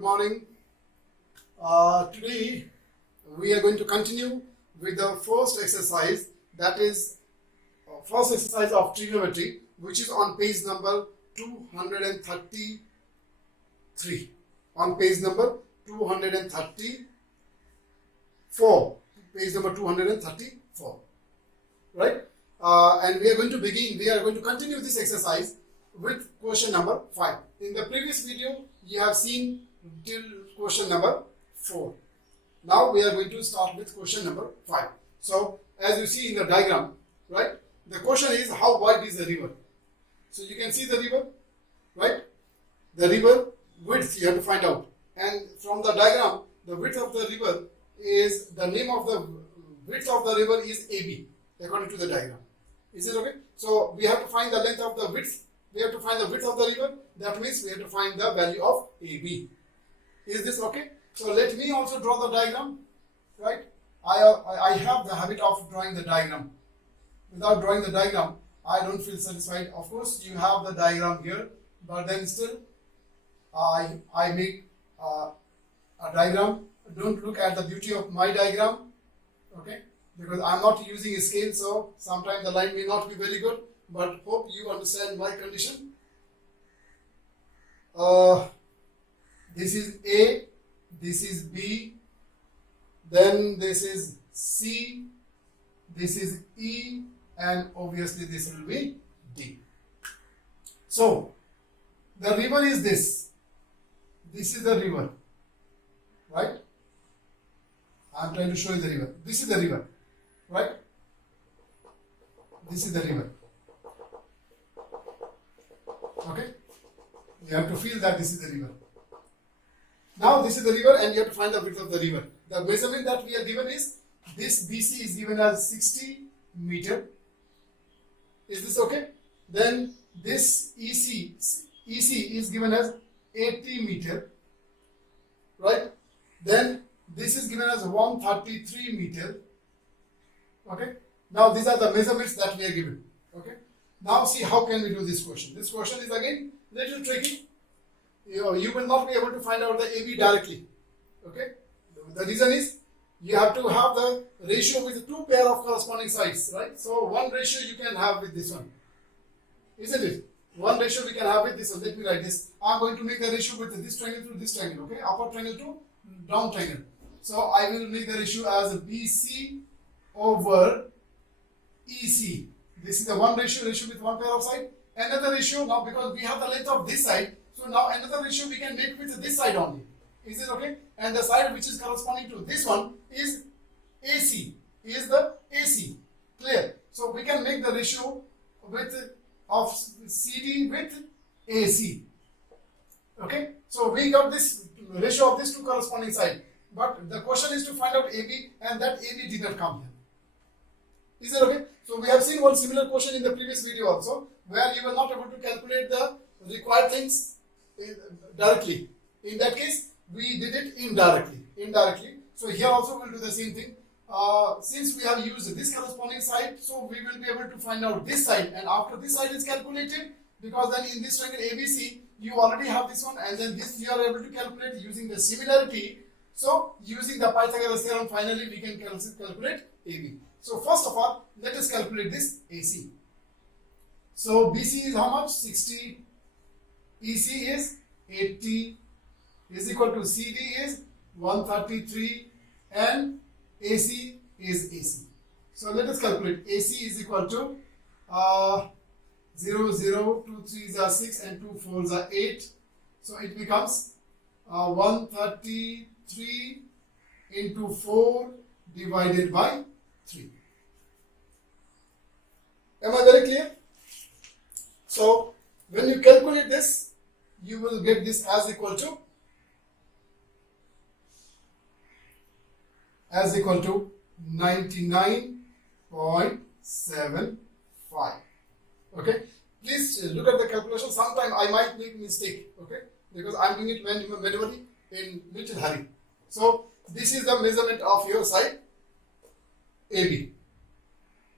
good morning. Today we are going to continue with the first exercise, that is first exercise of trigonometry, which is on page number 233. On page number 234. Page number 234. Right? And we are going to continue this exercise with question number 5. In the previous video, you have seen till question number 4. Now we are going to start with question number 5. So, as you see in the diagram, right, the question is how wide is the river? So, you can see the river, right? The river width you have to find out. And from the diagram, the width of the river is, the name of the width of the river is AB, according to the diagram. Is it okay? So, we have to find the length of the width. We have to find the width of the river. That means we have to find the value of AB. Is this okay? So let me also draw the diagram. Right? I have the habit of drawing the diagram. Without drawing the diagram, I don't feel satisfied. Of course, you have the diagram here, but then still, I make a diagram. Don't look at the beauty of my diagram. Okay? Because I'm not using a scale, so sometimes the line may not be very good. But hope you understand my condition. This is A, this is B, then this is C, this is E, and obviously this will be D. So, the river is this. This is the river. Right? I'm trying to show you the river. This is the river. Right? This is the river. Okay? You have to feel that this is the river. Now this is the river and you have to find the width of the river. The measurement that we are given is, this BC is given as 60 meter. Is this okay? Then this EC is given as 80 meter. Right? Then this is given as 133 meter. Okay? Now these are the measurements that we are given. Okay? Now see how can we do this question. This question is again little tricky. You will not be able to find out the AB directly. Okay? The reason is you have to have the ratio with two pair of corresponding sides. Right? So one ratio you can have with this one. Isn't it? One ratio we can have with this one. Let me write this. I am going to make the ratio with this triangle to this triangle. Okay? Upper triangle to down triangle. So I will make the ratio as BC over EC. This is the one ratio with one pair of side. Another ratio, now because we have the length of this side, so now another ratio we can make with this side only. Is it okay? And the side which is corresponding to this one is AC. Is the AC. Clear? So we can make the ratio of CD with AC. Okay? So we got this ratio of these two corresponding side. But the question is to find out AB, and that AB did not come here. Is it okay? So we have seen one similar question in the previous video also, where you were not able to calculate the required things directly. In that case, we did it indirectly. So here also we will do the same thing. Since we have used this corresponding side, so we will be able to find out this side, and after this side is calculated, because then in this triangle ABC, you already have this one, and then this you are able to calculate using the similarity. So using the Pythagoras theorem, finally we can calculate AB. So first of all, let us calculate this AC. So BC is how much? 60. EC is 80. Is equal to CD is 133. And AC is AC. So let us calculate. AC is equal to 0, 0, 2 3s are 6 and 2 4s are 8. So it becomes 133 into 4 divided by 3. Am I very clear? So, when you calculate this, you will get this as equal to 99.75. Okay? Please look at the calculation. Sometimes I might make mistake. Okay? Because I am doing it manually in little hurry. So, this is the measurement of your side AB.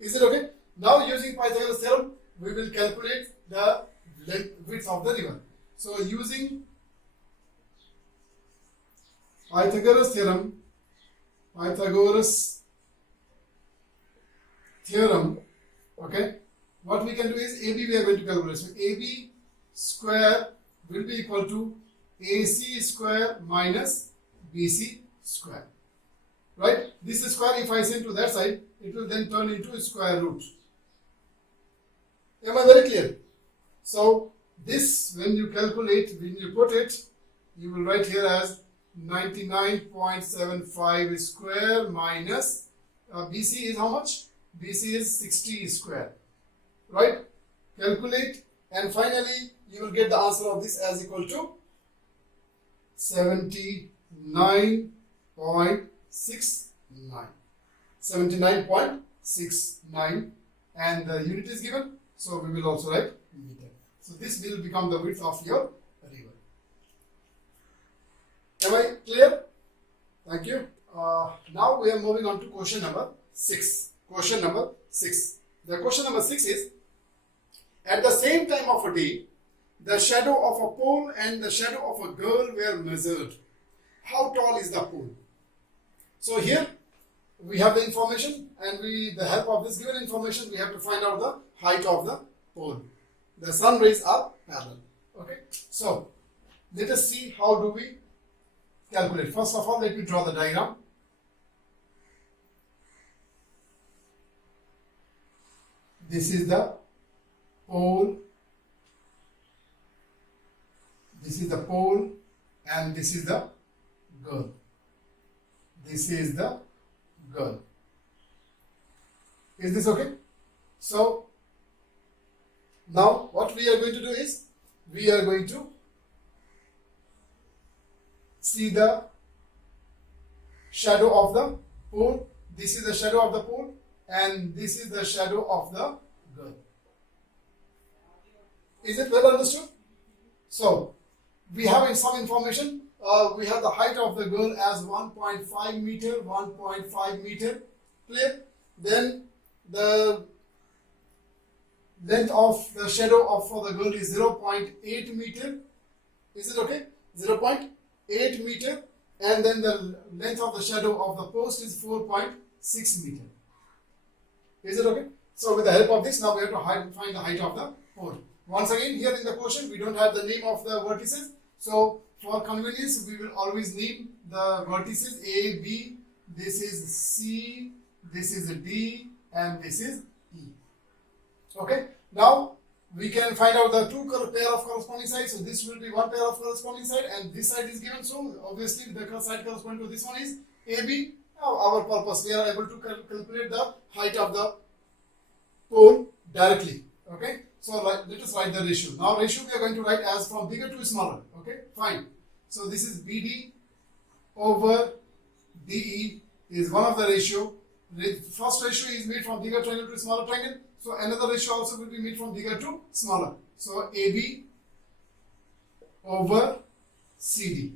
Is it okay? Now using Pythagoras theorem, we will calculate the width of the river. So using Pythagoras theorem, okay, what we can do is AB we are going to calculate. So AB square will be equal to AC square minus BC square. Right? This square, if I send to that side, it will then turn into a square root. Am I very clear? So this, when you calculate, when you put it, you will write here as 99.75 square minus BC is how much? BC is 60 square. Right? Calculate, and finally you will get the answer of this as equal to 79.69. 79.69, and the unit is given, so we will also write meter. So this will become the width of your river. Am I clear? Thank you. Now we are moving on to question number 6. Question number 6. The question number 6 is, at the same time of a day, the shadow of a pole and the shadow of a girl were measured. How tall is the pole? So here we have the information, and with the help of this given information, we have to find out the height of the pole. The sun rays are parallel. Okay. So let us see how do we calculate. First of all, let me draw the diagram. This is the pole. This is the pole, and this is the girl. This is the girl. Is this okay? So now what we are going to do is, we are going to see the shadow of the pole. This is the shadow of the pole, and this is the shadow of the girl. Is it well understood? So we have some information. We have the height of the girl as 1.5 meter, 1.5 meter, clear? Then the length of the shadow for the girl is 0.8 meter. Is it okay? 0.8 meter, and then the length of the shadow of the post is 4.6 meter. Is it okay? So with the help of this, now we have to find the height of the pole. Once again, here in the question, we don't have the name of the vertices. So for convenience, we will always name the vertices A, B, this is C, this is D, and this is E. Okay. Now we can find out the two pair of corresponding sides. So this will be one pair of corresponding side, and this side is given. So obviously the side corresponding to this one is AB. Now our purpose, we are able to calculate the height of the pole directly. Okay. So let us write the ratio. Now ratio we are going to write as from bigger to smaller. Okay, fine. So this is BD over DE is one of the ratio. First ratio is made from bigger triangle to smaller triangle. So another ratio also will be made from bigger to smaller. So AB over CD.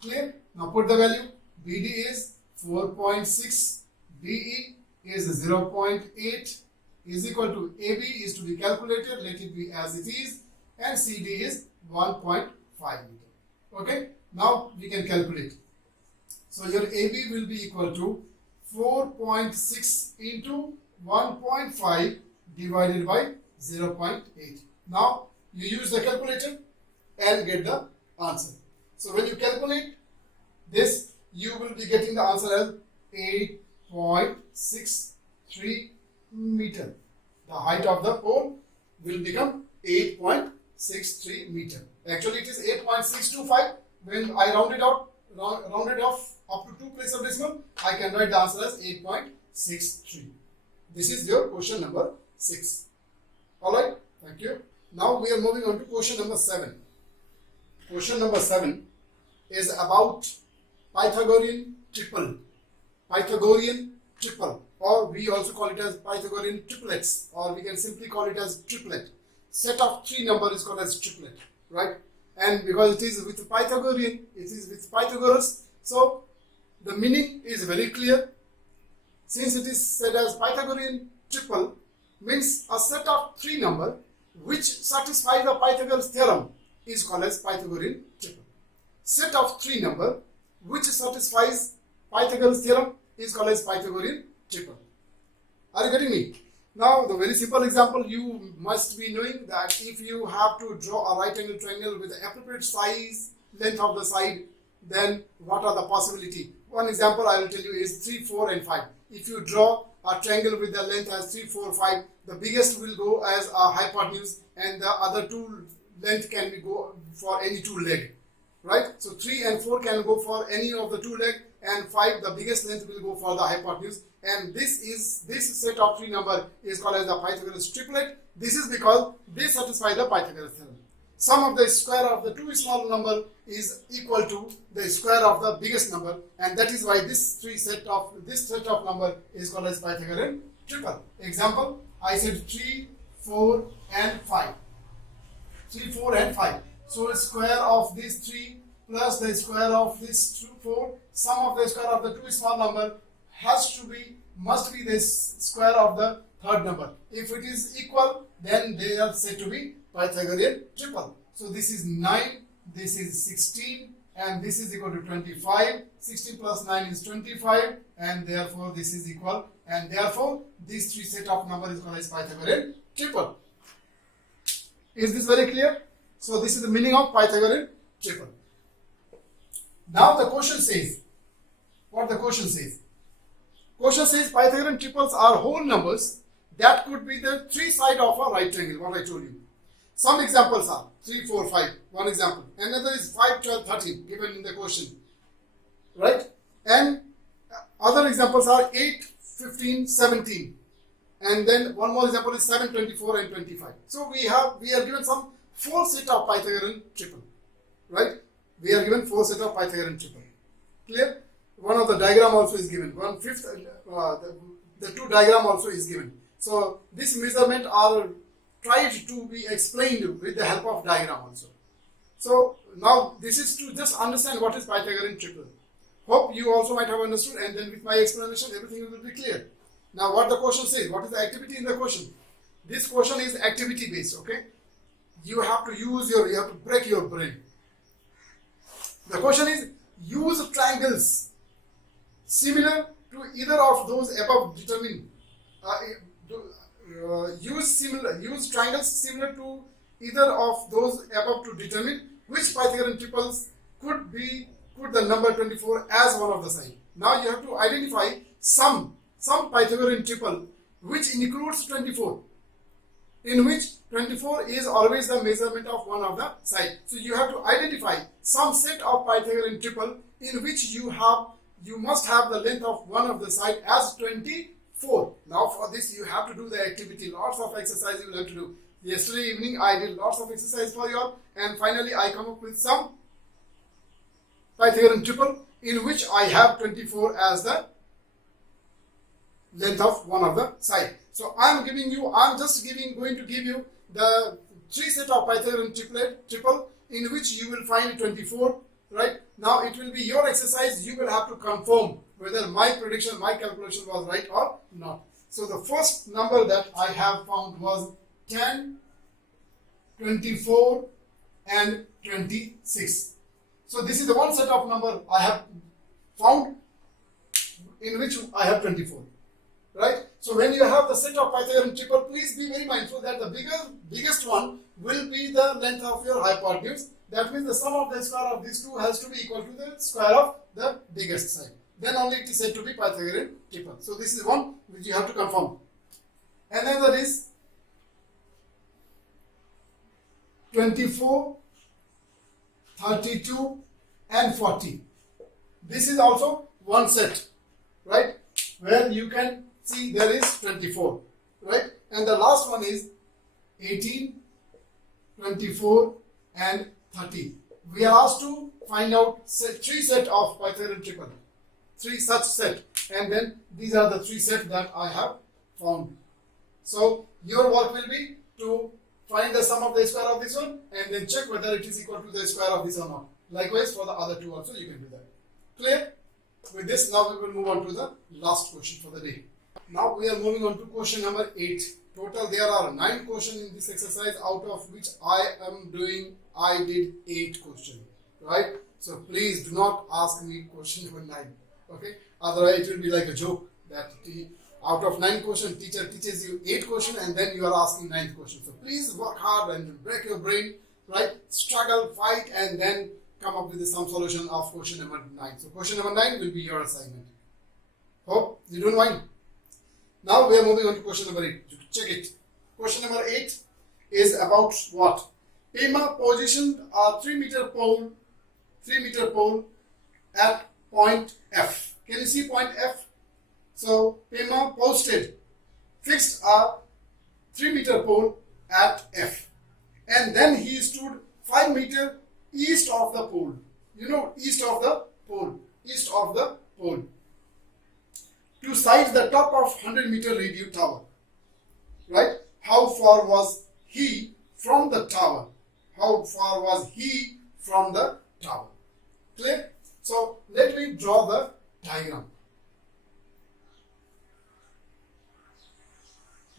Clear? Now put the value. BD is 4.6. DE is 0.8. Is equal to AB is to be calculated, let it be as it is, and CD is 1.5 meter. Okay, now we can calculate. So your AB will be equal to 4.6 into 1.5 divided by 0.8. Now you use the calculator and get the answer. So when you calculate this, you will be getting the answer as 8.63 meter. The height of the pole will become 8.63 meter. Actually, it is 8.625. When I rounded off up to 2 places of decimal, I can write the answer as 8.63. This is your question number 6. Alright, thank you. Now we are moving on to question number 7. Question number 7 is about Pythagorean triple. Pythagorean triple, or we also call it as Pythagorean triplets, or we can simply call it as triplet. Set of 3 numbers is called as triplet, right? And because it is with Pythagorean, it is with Pythagoras, so the meaning is very clear. Since it is said as Pythagorean triple, means a set of 3 numbers which satisfy the Pythagoras theorem is called as Pythagorean triple. Set of 3 numbers which satisfies Pythagoras theorem is called as Pythagorean triple. Are you getting me? Now, the very simple example, you must be knowing that if you have to draw a right angle triangle with the appropriate size, length of the side, then what are the possibility? One example I will tell you is 3, 4 and 5. If you draw a triangle with the length as 3, 4, 5, the biggest will go as a hypotenuse and the other two length can be go for any two leg. Right? So 3 and 4 can go for any of the two leg, and 5, the biggest length, will go for the hypotenuse. And this set of 3 number is called as the Pythagoras triplet. This is because they satisfy the Pythagoras theorem. Sum of the square of the two small number is equal to the square of the biggest number, and that is why this set of number is called as Pythagorean triple. Example, I said 3, 4 and 5. 3, 4 and 5. So square of this 3 plus the square of this 4, sum of the square of the two small number must be the square of the third number. If it is equal, then they are said to be Pythagorean triple. So this is 9, this is 16, and this is equal to 25. 16 plus 9 is 25, and therefore this is equal, and therefore these 3 set of number is called as Pythagorean triple. Is this very clear? So this is the meaning of Pythagorean triple. Now the question says, what the question says? Question says Pythagorean triples are whole numbers that could be the 3 sides of a right triangle, what I told you. Some examples are 3, 4, 5, one example. Another is 5, 12, 13 given in the question. Right? And other examples are 8, 15, 17. And then one more example is 7, 24 and 25. So we are given some 4 set of Pythagorean triple. Right? We are given 4 set of Pythagorean triple. Clear? One of the diagram also is given. 1/5, the 2 diagram also is given. So this measurement are tried to be explained with the help of diagram also. So now this is to just understand what is Pythagorean triple. Hope you also might have understood, and then with my explanation everything will be clear. Now what the question says, what is the activity in the question? This question is activity based, okay? You have to break your brain. The question is, use triangles similar to either of those above determine. Use triangles similar to either of those above to determine which Pythagorean triples could the number 24 as one of the side. Now you have to identify some Pythagorean triple which includes 24, in which 24 is always the measurement of one of the side. So you have to identify some set of Pythagorean triple in which you must have the length of one of the side as 24. Now for this you have to do the activity. Lots of exercise you will have to do. Yesterday evening I did lots of exercise for you all, and finally I come up with some Pythagorean triple in which I have 24 as the length of one of the side. So I'm going to give you the 3 set of Pythagorean triple in which you will find 24. Right? Now it will be your exercise. You will have to confirm whether my prediction, my calculation was right or not. So the first number that I have found was 10, 24 and 26. So this is the one set of number I have found in which I have 24. Right? So when you have the set of Pythagorean triple, please be very mindful that the biggest one will be the length of your hypotenuse. That means the sum of the square of these two has to be equal to the square of the biggest side. Then only it is said to be Pythagorean triple. So this is one which you have to confirm. Another is 24, 32 and 40. This is also one set, right? Where you can see there is 24, right? And the last one is 18, 24 and 30. We are asked to find out 3 set of Pythagorean triple. 3 such set, and then these are the 3 sets that I have found. So your work will be to find the sum of the square of this one and then check whether it is equal to the square of this or not. Likewise for the other 2 also you can do that. Clear? With this, now we will move on to the last question for the day. Now we are moving on to question number 8. Total there are 9 questions in this exercise, out of which I did 8 questions, right? So please do not ask me question number 9. Okay, otherwise it will be like a joke that out of 9 questions, teacher teaches you 8 questions and then you are asking 9th question. So please work hard and break your brain, right? Struggle, fight, and then come up with some solution of question number 9. So question number 9 will be your assignment. Hope you don't mind. Now we are moving on to question number 8. Check it. Question number 8 is about what? Pema positioned a 3-meter pole at point F. Can you see point F? So Pema fixed a 3-meter pole at F, and then he stood 5 meters east of the pole. You know, east of the pole, to sight the top of 100-meter radio tower. Right? How far was he from the tower? Clear? So let me draw the diagram.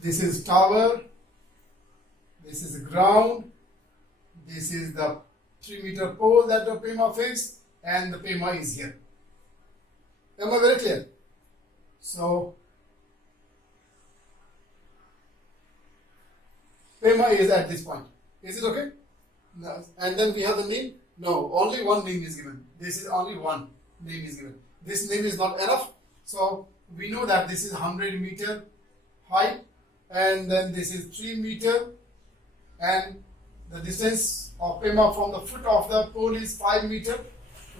This is tower, this is ground, this is the 3-meter pole that the Pema fixed, and the Pema is here. Am I very clear? So Pema is at this point. Is it okay? No. And then we have the name. No, only one name is given. This is only one name is given. This name is not enough. So we know that this is 100-meter high, and then this is 3 meter, and the distance of Pema from the foot of the pole is 5 meter.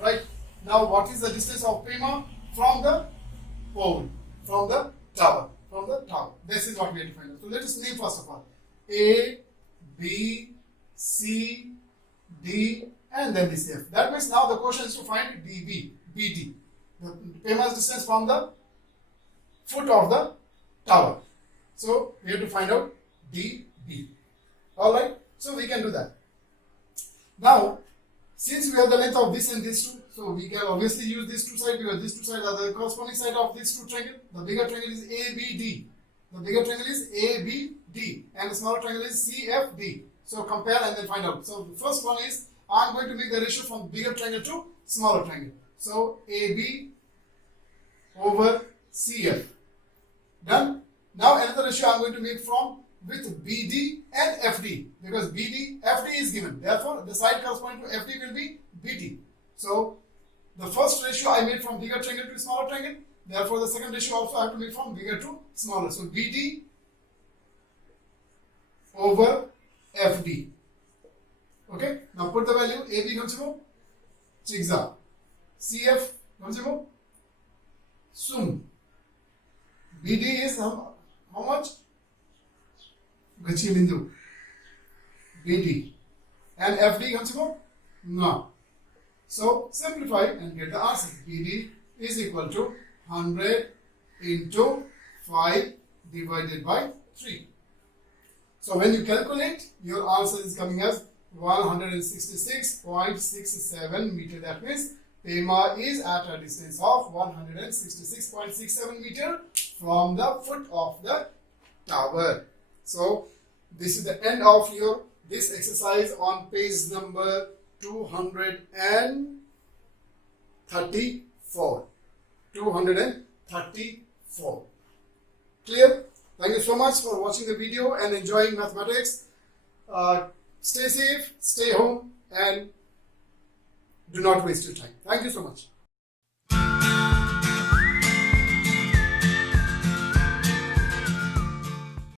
Right? Now what is the distance of Pema from the pole, from the tower? This is what we have to find out. So let us name first of all A, B, C, D, and then this F. That means now the question is to find BD. The Pema's distance from the foot of the tower. So we have to find out DB. Alright, so we can do that. Now, since we have the length of this and this two, so we can obviously use these two sides because these two sides are the corresponding side of these two triangles. The bigger triangle is ABD. And the smaller triangle is CFD. So compare and then find out. So the first one is, I'm going to make the ratio from bigger triangle to smaller triangle. So AB over CF. Done. Now another ratio I'm going to make with BD and FD, because FD is given. Therefore, the side corresponding to FD will be BD. So the first ratio I made from bigger triangle to smaller triangle. Therefore, the second ratio also I have to make from bigger to smaller. So BD over FD. Okay. Now put the value. AB comes to Chigza. CF comes to Sum. BD is how much? Gachi Bindu. BD. And FD comes to Na. So simplify and get the answer. BD is equal to 100 into 5 divided by 3. So when you calculate, your answer is coming as 166.67 meter. That means Pema is at a distance of 166.67 meter from the foot of the tower. So this is the end of this exercise on page number 234. 234. Clear? Thank you so much for watching the video and enjoying mathematics. Stay safe, stay home, and do not waste your time. Thank you so much.